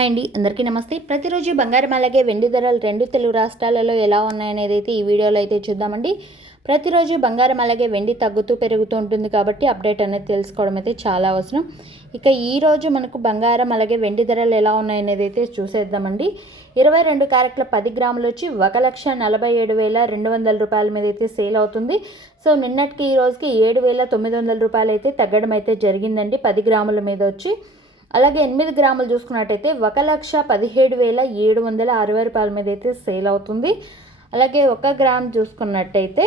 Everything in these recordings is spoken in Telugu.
హాయ్ అండి, అందరికీ నమస్తే. ప్రతిరోజు బంగారం అలాగే వెండి ధరలు రెండు తెలుగు రాష్ట్రాలలో ఎలా ఉన్నాయనేది అయితే ఈ వీడియోలో అయితే చూద్దామండి. ప్రతిరోజు బంగారం అలాగే వెండి తగ్గుతూ పెరుగుతూ ఉంటుంది కాబట్టి అప్డేట్ అనేది తెలుసుకోవడం అయితే చాలా అవసరం. ఇక ఈరోజు మనకు బంగారం అలాగే వెండి ధరలు ఎలా ఉన్నాయనేది అయితే చూసేద్దామండి. 22 క్యారెట్ల 10 గ్రాములు వచ్చి 1,47,200 రూపాయల మీద అయితే సేల్ అవుతుంది. సో నిన్నటికి ఈ రోజుకి 7,900 రూపాయలు అయితే తగ్గడం అయితే జరిగిందండి 10 గ్రాముల మీద వచ్చి. అలాగే 8 గ్రాములు చూసుకున్నట్టయితే 1,17,760 రూపాయల మీద అయితే సేల్ అవుతుంది. అలాగే 1 గ్రామ్ చూసుకున్నట్టయితే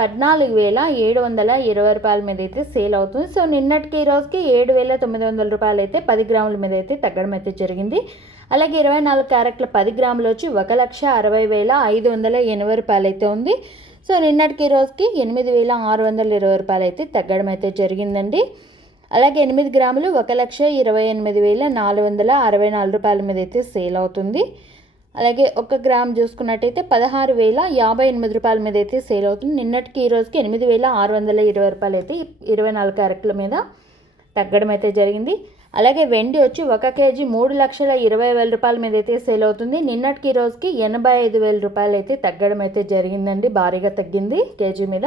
14,720 రూపాయల మీద అయితే సేల్ అవుతుంది. సో నిన్నటికి ఈ రోజుకి 7,900 రూపాయలు అయితే 10 గ్రాముల మీద అయితే తగ్గడం అయితే జరిగింది. అలాగే 24 క్యారెట్ల 10 గ్రాములు వచ్చి 1,60,580 రూపాయలు అయితే ఉంది. సో నిన్నటికి ఈ రోజుకి 8,620 రూపాయలు అయితే తగ్గడం అయితే జరిగిందండి. అలాగే 8 గ్రాములు 1,28,464 రూపాయల మీద అయితే సేల్ అవుతుంది. అలాగే 1 గ్రామ్ చూసుకున్నట్టయితే 16,058 రూపాయల మీద అయితే సేల్ అవుతుంది. నిన్నటికి ఈ రోజుకి 8,620 రూపాయలు అయితే 24 క్యారెట్ల మీద తగ్గడం అయితే జరిగింది. అలాగే వెండి వచ్చి 1 కేజీ 3,20,000 రూపాయల మీద అయితే సేల్ అవుతుంది. నిన్నటికి ఈ రోజుకి 85,000 రూపాయలు అయితే తగ్గడం అయితే జరిగిందండి, భారీగా తగ్గింది కేజీ మీద.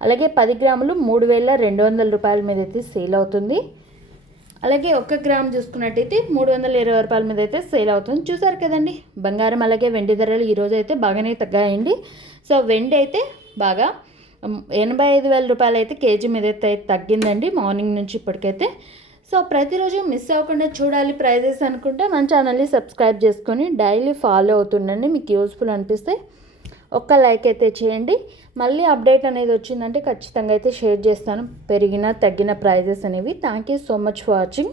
అలాగే 10 గ్రాములు 3,200 రూపాయల మీద అయితే సేల్ అవుతుంది. అలాగే 1 గ్రామ్ చూసుకున్నట్టయితే 320 రూపాయల మీద అయితే సేల్ అవుతుంది. చూసారు కదండి, బంగారం అలాగే వెండి ధరలు ఈరోజు అయితే బాగానే తగ్గాయండి. సో వెండి అయితే బాగా 85,000 రూపాయలు అయితే కేజీ మీద అయితే తగ్గిందండి మార్నింగ్ నుంచి ఇప్పటికైతే. సో ప్రతిరోజు మిస్ అవ్వకుండా చూడాలి ప్రైజెస్ అనుకుంటే మన ఛానల్ని సబ్స్క్రైబ్ చేసుకొని డైలీ ఫాలో అవుతుండండి. మీకు యూస్ఫుల్ అనిపిస్తే ఒక్క లైక్ అయితే చేయండి. మళ్ళీ అప్డేట్ అనేది వచ్చిందంటే ఖచ్చితంగా అయితే షేర్ చేస్తాను, పెరిగిన తగ్గిన ప్రైజెస్ అనేవి. Thank you so much for watching.